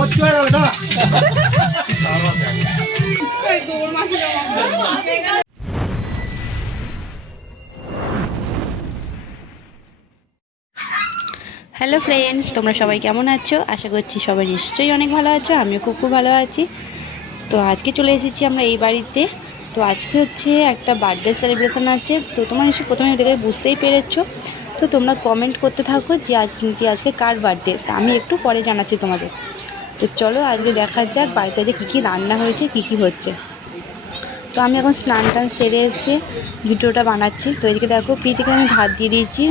我觉着了，咱俩。হ্যালো friends তোমরা সবাই কেমন আছো? আশা করছি সবাই নিশ্চয়ই অনেক ভালো আছো, আমিও খুব খুব ভালো আছি। তো আজকে চলে এসেছি আমরা এই বাড়িতে। তো আজকে হচ্ছে একটা বার্থডে সেলিব্রেশন আছে। তো তোমরা নিশ্চয়ই প্রথমে দেখে বুঝতেই পেরেছ। তো তোমরা কমেন্ট করতে থাকো যে আজ, যে আজকে কার বার্থডে তা আমি একটু পরে জানাচ্ছি তোমাদের। তো চলো আজকে দেখা যাক বাড়িতে যে কী কী রান্না হয়েছে, কী কী হচ্ছে। তো আমি এখন স্নান টান সেরে এসে ভিডিওটা বানাচ্ছি। তো এদিকে দেখো প্রীতিকে আমি ভাত দিয়ে দিয়েছি।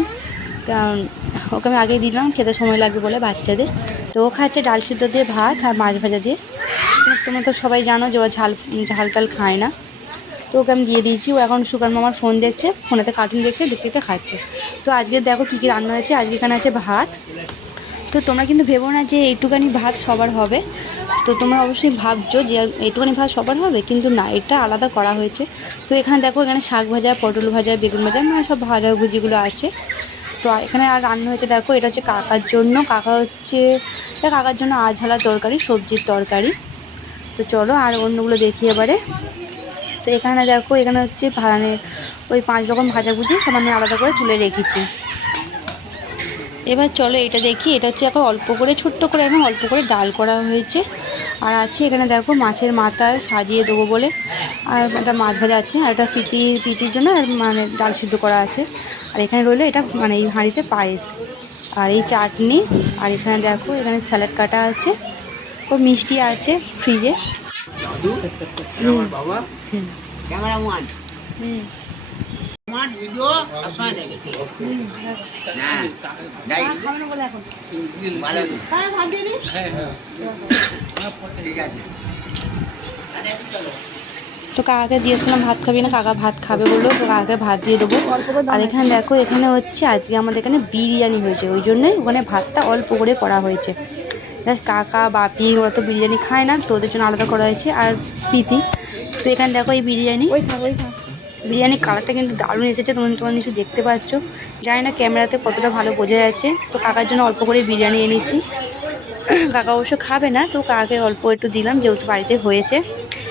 কারণ ওকে আমি আগে দিলাম, খেতে সময় লাগবে বলে বাচ্চাদের। তো ও খাচ্ছে ডাল সিদ্ধ দিয়ে ভাত আর মাছ ভাজা দিয়ে। তোমরা তো সবাই জানো যে ও ঝাল ঝাল টাল খায় না। তো ওকে আমি দিয়ে দিয়েছি। ও এখন সুগার মামার ফোন দেখছে, ফোনেতে কার্টুন দেখছে, দেখতে দেখতে খাচ্ছে। তো আজকে দেখো কী কী রান্না হয়েছে। আজকে এখানে আছে ভাত। তো তোমরা কিন্তু ভেবো না যে এইটুকানি ভাত সবার হবে। তো তোমরা অবশ্যই ভাবছ যে এইটুকানি ভাত সবার হবে, কিন্তু না, এটা আলাদা করা হয়েছে। তো এখানে দেখো, এখানে শাক ভাজা, পটল ভাজা, বেগুন ভাজা মানে সব ভাজা ভুজিগুলো আছে। তো এখানে আর রান্না হয়েছে, দেখো, এটা হচ্ছে কাকার জন্য। কাকা হচ্ছে কাকার জন্য আঝালা তরকারি, সবজির তরকারি। তো চলো আর অন্যগুলো দেখি এবারে। তো এখানে দেখো, এখানে হচ্ছে মানে ওই পাঁচ রকম ভাজাভুজি সব আমি আলাদা করে তুলে রেখেছি। এবার চলো এটা দেখি এটা হচ্ছে এখন অল্প করে ছোট্ট করে এখন অল্প করে ডাল করা হয়েছে। আর আছে এখানে দেখো মাছের মাথা সাজিয়ে দেবো বলে। আর একটা মাছ ভাজা আছে আর একটা পিতি পিতির জন্য আর মানে ডাল সিদ্ধ করা আছে। আর এখানে রইল এটা মানে এই হাঁড়িতে পায়েস। আর এই চাটনি আর এখানে দেখো এখানে স্যালাড কাটা আছে। ও মিষ্টি আছে ফ্রিজে। আমার বাবা। ক্যামেরাম্যান। হুম। আমার ভিডিও সবসময় দেখে হ্যাঁ হ্যাঁ। ঠিক আছে। আচ্ছা চলো। তো কাকাকে জিজ্ঞেস করলাম ভাত খাবি না? কাকা ভাত খাবে বলল তো কাকাকে ভাত দিয়ে দেবো। আর এখানে দেখো এখানে হচ্ছে আজকে আমাদের এখানে বিরিয়ানি হয়েছে। ওই জন্যই ওখানে ভাতটা অল্প করে করা হয়েছে। কাকা বাপি ওরা তো বিরিয়ানি খায় না তো ওদের জন্য আলাদা করা হয়েছে। আর প্রীতি তো এখানে দেখো এই বিরিয়ানি। বিরিয়ানির কালারটা কিন্তু দারুণ এসেছে, তোমরা তোমরা নিশ্চয়ই দেখতে পাচ্ছ। জানি না ক্যামেরাতে কতটা ভালো বোঝা যাচ্ছে। তো কাকার জন্য অল্প করে বিরিয়ানি এনেছি কাকা অবশ্য খাবে না, তো কাকাকে অল্প একটু দিলাম, যেহেতু বাড়িতে হয়েছে।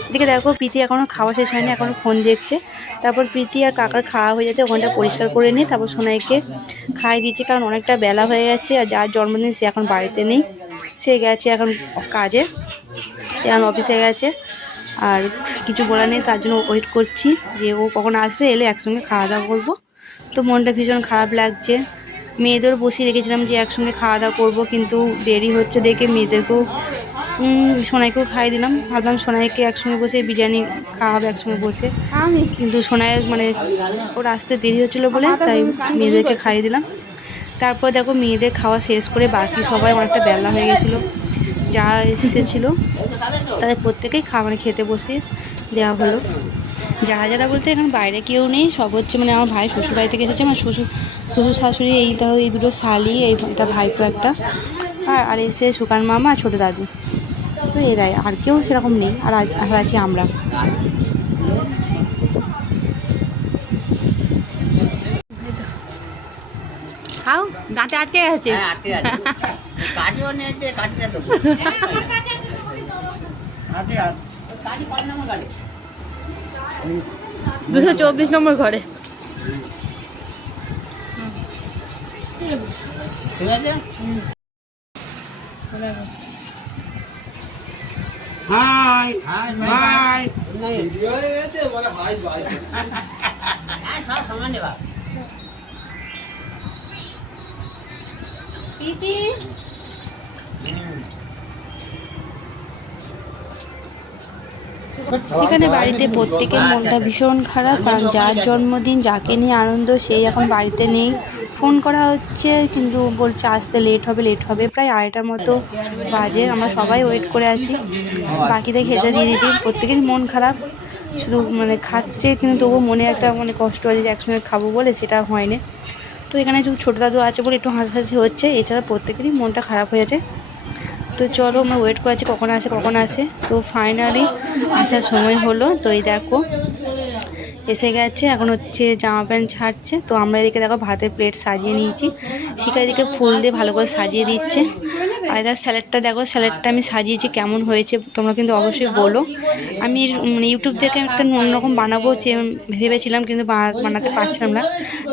এদিকে দেখো, প্রীতি এখনও খাওয়া শেষ হয়নি এখনও ফোন দেখছে। তারপর প্রীতি আর কাকার খাওয়া হয়ে যাতে ওখানটা পরিষ্কার করে নিয়ে তারপর সোনাইকে খাইয়ে দিচ্ছি, কারণ অনেকটা বেলা হয়ে গেছে আর যার জন্মদিন সে এখন বাড়িতে নেই। সে গেছে এখন কাজে, সে এখন অফিসে গেছে। আর কিছু বলার নেই তার জন্য ওয়েট করছি যে ও কখন আসবে এলে একসঙ্গে খাওয়া দাওয়া করব। তো মনটা ভীষণ খারাপ লাগছে। মেয়েদের বসিয়ে রেখেছিলাম যে একসঙ্গে খাওয়া দাওয়া করব কিন্তু দেরি হচ্ছে দেখে মেয়েদেরকেও সোনাইকেও খাইয়ে দিলাম। ভাবলাম সোনাইকে একসঙ্গে বসে বিরিয়ানি খাওয়া হবে একসঙ্গে বসে। কিন্তু সোনাই মানে ওর আসতে দেরি হচ্ছিল বলে তাই মেয়েদেরকে খাইয়ে দিলাম। তারপর দেখো মেয়েদের খাওয়া শেষ করে বাকি সবাই অনেকটা বেলা হয়ে গেছিল। যা এসেছিল। তাদের প্রত্যেকেই মানে খেতে বসে দেওয়া হলো। যারা যারা বলতে এখন বাইরে কেউ নেই সব হচ্ছে মানে আমার ভাই শ্বশুর বাড়ি থেকে এসেছে আমার শ্বশুর শ্বশুর শাশুড়ি এই ধরো এই দুটো শালি এই একটা ভাইপো একটা। আর আর এসে সুকান মামা আর ছোটো দাদু। তো এরাই আর কেউ সেরকম নেই আর আজ আর আছি আমরা। খাও দাঁতে আটকে গেছে হ্যাঁ আটকে আছে। কাটিও নেই যে কাটিটা দেবো কাটি আর কাটি কত নম্বর কাটি দুশো চব্বিশ নম্বর ঘরে ঠিক আছে হাই হাই হাই হয়ে গেছে? বলে হাই বাই হ্যাঁ সব সমান দেবা এখানে বাড়িতে প্রত্যেকের মনটা ভীষণ খারাপ, কারণ যার জন্মদিন, যাকে নিয়ে আনন্দ সেই এখন বাড়িতে নেই। ফোন করা হচ্ছে, কিন্তু বলছে, আসতে লেট হবে লেট হবে। প্রায় আড়াইটার মতো বাজে। আমরা সবাই ওয়েট করে আছি। বাকিদের খেতে দিয়ে দিয়েছি। প্রত্যেকেরই মন খারাপ। শুধু মানে খাচ্ছে, কিন্তু তবুও মনে একটা মানে কষ্ট আছে যে একসঙ্গে খাব বলে সেটা হয়নি। তো এখানে ছোটো দাদু আছে বলে একটু হাসাহাসি হচ্ছে। এছাড়া প্রত্যেকেরই মনটা খারাপ হয়ে আছে। তো চলো আমরা ওয়েট করে আছি কখন আসে কখন আসে। তো ফাইনালি আসার সময় হলো, তো এই দেখো, এসে গেছে, এখন হচ্ছে জামা প্যান্ট ছাড়ছে। তো আমরা এদিকে দেখো ভাতের প্লেট সাজিয়ে নিয়েছি। শিকা এদিকে ফুল দিয়ে ভালো করে সাজিয়ে দিচ্ছে। আর এদের স্যালাডটা দেখো, স্যালাডটা আমি সাজিয়েছি, কেমন হয়েছে তোমরা কিন্তু অবশ্যই বলো। আমি মানে ইউটিউব থেকে একটা অন্যরকম বানাবো যে ভেবেছিলাম, কিন্তু বানাতে পারছিলাম না।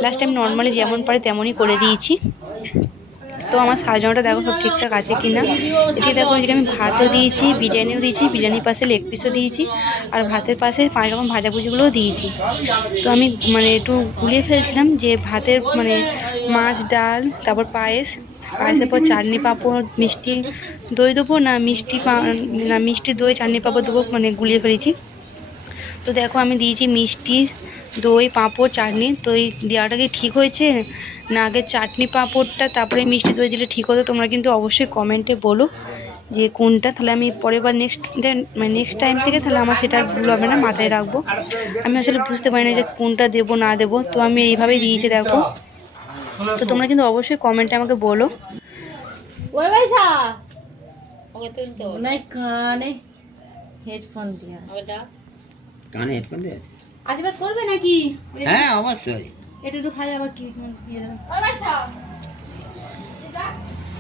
লাস্ট টাইম নর্মালি যেমন পারে তেমনই করে দিয়েছি। তো আমার সাজানোটা দেখো সব ঠিকঠাক আছে কি না এদিকে দেখো, এদিকে আমি ভাতও দিয়েছি, বিরিয়ানিও দিয়েছি, বিরিয়ানির পাশে লেগ পিসও দিয়েছি, আর ভাতের পাশে পাঁচ রকম ভাজাভুজিগুলোও দিয়েছি। তো আমি মানে একটু গুলিয়ে ফেলছিলাম যে ভাতের মানে মাছ, ডাল, তারপর পায়েস, পায়েসের পর চাটনি পাঁপড়, মিষ্টি দই দেবো না মিষ্টি না মিষ্টি দই, চাটনি পাঁপড় দেবো মানে গুলিয়ে ফেলেছি। তো দেখো আমি দিয়েছি মিষ্টি দই পাঁপড় চাটনি। তো এই দেওয়াটা কি ঠিক হয়েছে? না আগে চাটনি পাঁপড়টা তারপরে মিষ্টি দই দিলে ঠিক হতো তোমরা কিন্তু অবশ্যই কমেন্টে বলো যে কোনটা। তাহলে আমি পরের বার নেক্সট মানে নেক্সট টাইম থেকে তাহলে আমার সেটা আর ভুল হবে না মাথায় রাখব। আমি আসলে বুঝতে পারি না যে কোনটা দেবো না দেবো। তো আমি এইভাবেই দিয়েছি দেখো। তো তোমরা কিন্তু অবশ্যই কমেন্টে আমাকে বলো। কানে হেডফোন দিয়া। কানে হেডফোন দিয়ে আছে? আশীর্বাদ করবে নাকি? হ্যাঁ অবশ্যই। একটু একটু খাই আবার কি দিয়ে দেবেন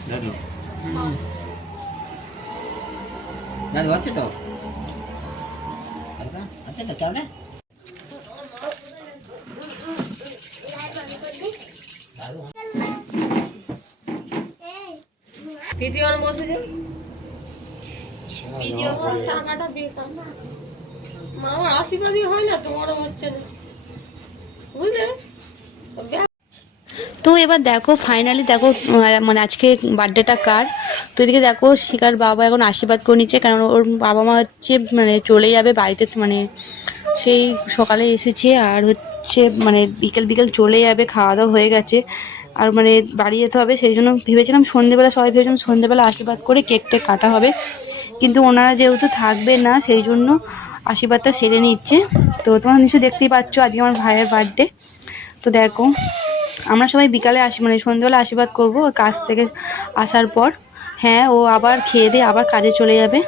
দাদু। দাদু হচ্ছে তো? আচ্ছা তো? কেমন? তৃতীয় বসে যাই টাকাটা দিতাম না। মামার আশীর্বাদই হয় না, তোমারও হচ্ছে না। বুঝলে? তো এবার দেখো ফাইনালি দেখো মানে আজকে বার্থডেটা কার? তো এদিকে দেখো, শিকার বাবা এখন আশীর্বাদ করে নিচ্ছে, কারণ ওর বাবা মা হচ্ছে মানে চলে যাবে বাড়িতে মানে সেই সকালে এসেছে, আর হচ্ছে মানে বিকেল বিকেল চলে যাবে, খাওয়া দাওয়া হয়ে গেছে। আর মানে বাড়ি যেতে হবে, সেই জন্য ভেবেছিলাম সন্ধেবেলা, সবাই ভেবেছিলাম সন্ধেবেলা আশীর্বাদ করে কেকটা কাটা হবে। কিন্তু ওনারা যেহেতু থাকবে না, সেই জন্য আশীর্বাদটা সেরে নিচ্ছে। তো তোমরা নিশ্চয়ই দেখতেই পাচ্ছ, আজকে আমার ভাইয়ের বার্থডে তো দেখো, আমরা সবাই বিকালে আসি মানে সন্ধ্যেবেলা আশীর্বাদ করব ওর কাজ থেকে আসার পর। হ্যাঁ ও আবার খেয়ে দিয়ে আবার কাজে চলে যাবে।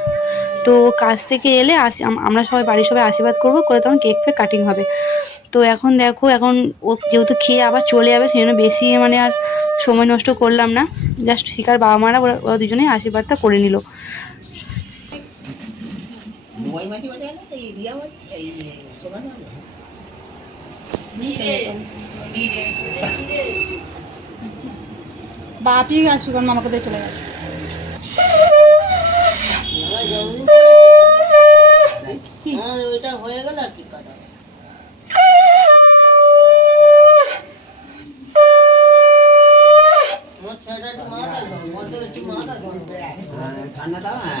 তো কাজ থেকে এলে আমরা সবাই বাড়ির সবাই আশীর্বাদ করব, করে তখন কেক ফেক কাটিং হবে। তো এখন দেখো এখন ও যেহেতু খেয়ে আবার চলে যাবে সেই জন্য বেশি মানে আর সময় নষ্ট করলাম না। জাস্ট শিকার বাবা মারা ওরা ওরা দুজনেই আশীর্বাদটা করে নিল। বাপি আসুক মামাকে দিয়ে চলে গেছে ওইটা হয়ে গেল আর কি কাটা ঠান্ডা দাও হ্যাঁ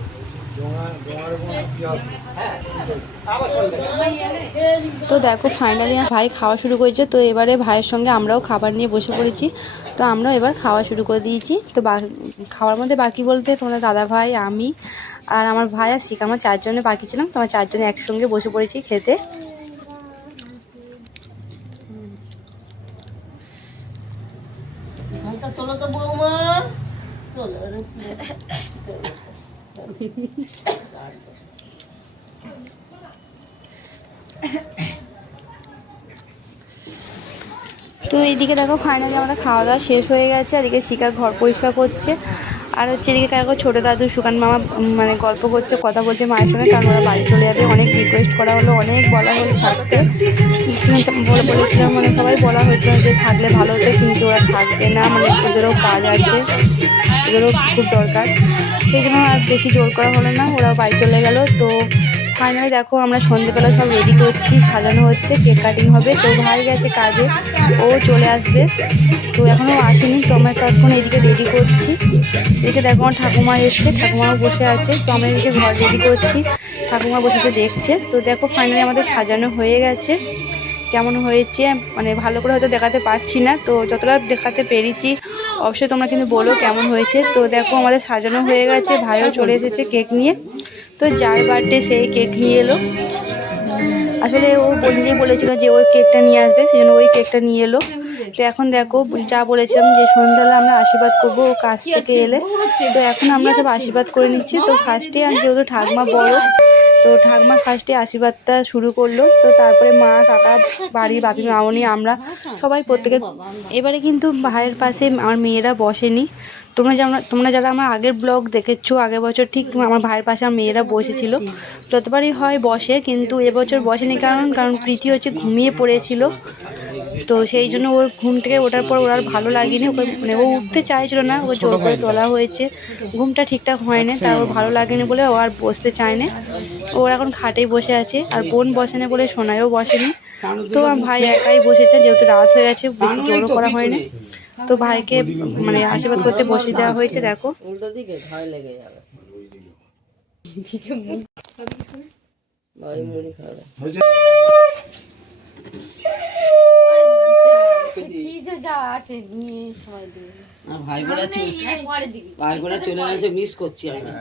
তো দেখো ফাইনালি ভাই খাওয়া শুরু করেছে। তো এবারে ভাইয়ের সঙ্গে আমরাও খাবার নিয়ে বসে পড়েছি। তো আমরাও এবার খাওয়া শুরু করে দিয়েছি। তো খাওয়ার মধ্যে বাকি বলতে তোমরা দাদা ভাই, আমি আর আমার ভাই আর শিখ, আমার চারজনে বাকি ছিলাম। তো আমার চারজনে একসঙ্গে বসে পড়েছি খেতে তোলো তো বৌমা তোলো তো এইদিকে দেখো ফাইনালি আমরা খাওয়া দাওয়া শেষ হয়ে গেছে। এদিকে শিকা ঘর পরিষ্কার করছে। আর হচ্ছে এদিকে দেখো ছোটো দাদু সুকান মামা মানে গল্প করছে, কথা বলছে মায়ের সঙ্গে, কারণ ওরা বাড়ি চলে যাবে। অনেক রিকোয়েস্ট করা হলো, অনেক বলা হলো থাকতে। কিন্তু বলে বলেছিলাম মানে সবাই বলা হয়েছিল যে থাকলে ভালো হতো, কিন্তু ওরা থাকবে না। মানে ওদেরও কাজ আছে, ওদেরও খুব দরকার। সেই জন্য আর বেশি জোর করা হলো না। ওরা বাড়ি চলে গেল। তো ফাইনালি দেখো, আমরা সন্ধেবেলা সব রেডি করছি, সাজানো হচ্ছে কেক কাটিং হবে। তো ভাই গেছে কাজে, ও চলে আসবে। তো এখনও আসেনি, তো আমরা তখন এদিকে রেডি করছি। এদিকে দেখো, আমার ঠাকুমা এসছে ঠাকুমাও বসে আছে। তো আমরা এদিকে ঘর রেডি করছি, ঠাকুমা বসে দেখছে। তো দেখো ফাইনালি আমাদের সাজানো হয়ে গেছে। কেমন হয়েছে মানে ভালো করে হয়তো দেখাতে পারছি না। তো যতটা দেখাতে পেরেছি, অবশ্যই তোমরা কিন্তু বলো কেমন হয়েছে। তো দেখো, আমাদের সাজানো হয়ে গেছে, ভাইও চলে এসেছে কেক নিয়ে। তো যার বার্থডে সেই কেক নিয়ে এলো। আসলে ও নিজেই বলেছিল যে ওই কেকটা নিয়ে আসবে, সেই জন্য ওই কেকটা নিয়ে এলো। তো এখন দেখো, যা বলেছিলাম যে সন্ধ্যাবেলা আমরা আশীর্বাদ করব ও কাজ থেকে এলে। তো এখন আমরা সব আশীর্বাদ করে নিচ্ছি। তো ফার্স্টে আর যেহেতু ঠাকমা বড়, তো ঠাকমা ফার্স্টে আশীর্বাদটা শুরু করল। তো তারপরে মা, কাকা, বাড়ির বাপি, মামনি, আমরা সবাই প্রত্যেকে এবারে কিন্তু ভাইয়ের পাশে আমার মেয়েরা বসেনি। তোমরা যেমন তোমরা যারা আমার আগের ব্লগ দেখেছ আগের বছর ঠিক আমার ভাইয়ের পাশে আমার মেয়েরা বসেছিল। যতবারই হয় বসে কিন্তু এবছর বসেনি কারণ কারণ প্রীতি হচ্ছে ঘুমিয়ে পড়েছিল। তো সেই জন্য ওর ঘুম থেকে ওঠার পর ওর আর ভালো লাগেনি। ওকে মানে ও উঠতে চাইছিল না ও জোর করে তোলা হয়েছে। ঘুমটা ঠিকঠাক হয়নি তা ওর ভালো লাগেনি বলে ও আর বসতে চায় না ওর এখন খাটেই বসে আছে আর বোন বসেনি বলে সোনায়ও বসেনি। তো আমার ভাই একাই বসেছে যেহেতু রাত হয়ে গেছে বেশি জোরও করা হয়নি। তো ভাইকে মানে আশীর্বাদ করতে বসে দেওয়া হয়েছে দেখো। উল্টো দিকে ভয় লেগে যাবে। চলে ভাই বোনা চলে গেছে মিস করছি আমি।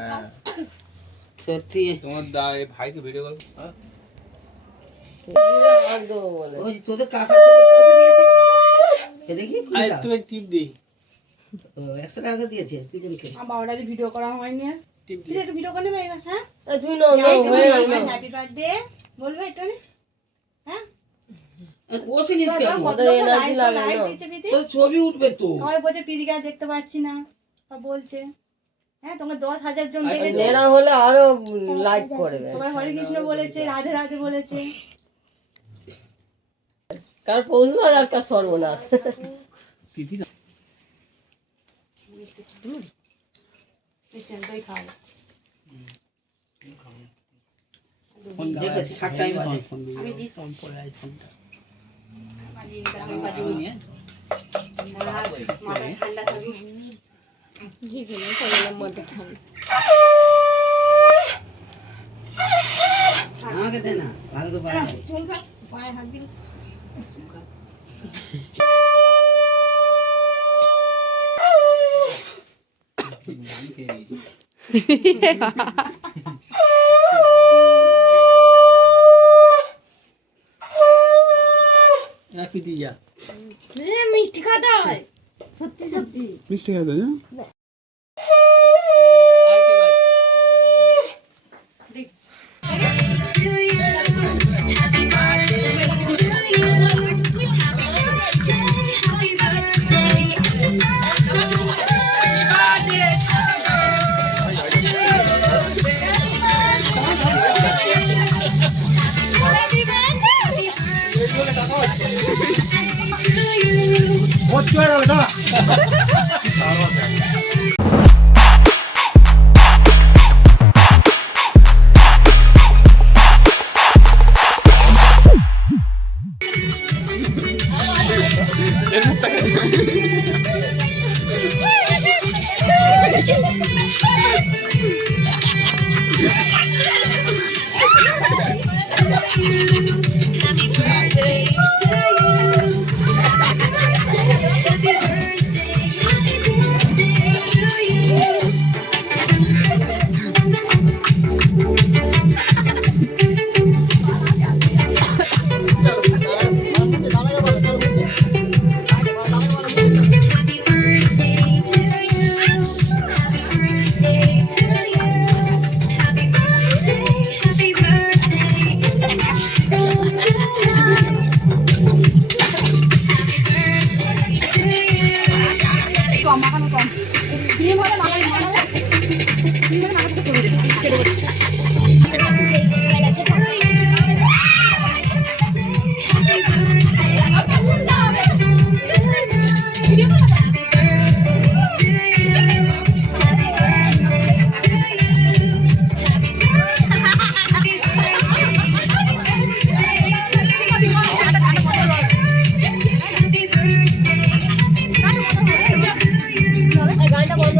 সত্যি। তোমার দা ভাইকে ভিডিও কল তোদের কাকা তোকে পয়সা দিয়েছে এ দেখি আর টিপ দিই। একশো টাকা দিয়েছে দুজনকে আমার বাবাটারই ভিডিও করা হয়নি। টিপ তুই একটু ভিডিও করে নেবে হ্যাঁ? হ্যাপি বার্থডে বলবে হ্যাঁ? ছবি উঠবে তো। সবাই বলছে প্রীতিকে দেখতে পাচ্ছি না। সব বলছে। হ্যাঁ তোমরা দশ হাজার জন দেখেছে? এরা হলে আরও লাইক করবে। সবাই হরে কৃষ্ণ বলেছে রাধে রাধে বলেছে। থাকবে যেখানে করলাম মধ্যে ঠান্ডা আমাকে দে না ভালো করে পায়ে হাত দিন। মিষ্টি খাটা হয় সত্যি সত্যি মিষ্টি খাবে না 拽上了到了 I'm going to go.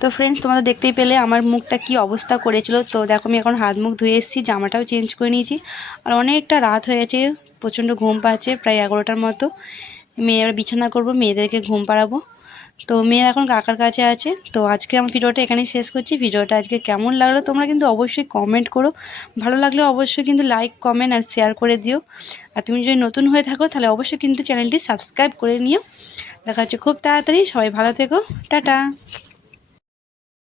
তো ফ্রেন্ডস তোমাদের দেখতেই পেলে আমার মুখটা কি অবস্থা করেছিল। তো দেখো, আমি এখন হাত মুখ ধুয়ে এসেছি, জামাটাও চেঞ্জ করে নিয়েছি। আর অনেকটা রাত হয়েছে প্রচণ্ড ঘুম পাচ্ছে, প্রায় এগারোটার মতো। মেয়ের বিছানা করব, মেয়েদেরকে ঘুম পাড়াবো। তো মেয়ের এখন কাকার কাছে আছে। তো আজকে আমার ভিডিওটা এখানেই শেষ করছি। ভিডিওটা আজকে কেমন লাগল তোমরা কিন্তু অবশ্যই কমেন্ট করো। ভালো লাগলে অবশ্যই কিন্তু লাইক কমেন্ট আর শেয়ার করে দিও। আর তুমি যদি নতুন হয়ে থাকো, তাহলে অবশ্যই কিন্তু চ্যানেলটি সাবস্ক্রাইব করে নিও। দেখা হচ্ছে খুব তাড়াতাড়ি। সবাই ভালো থেকো। টাটা।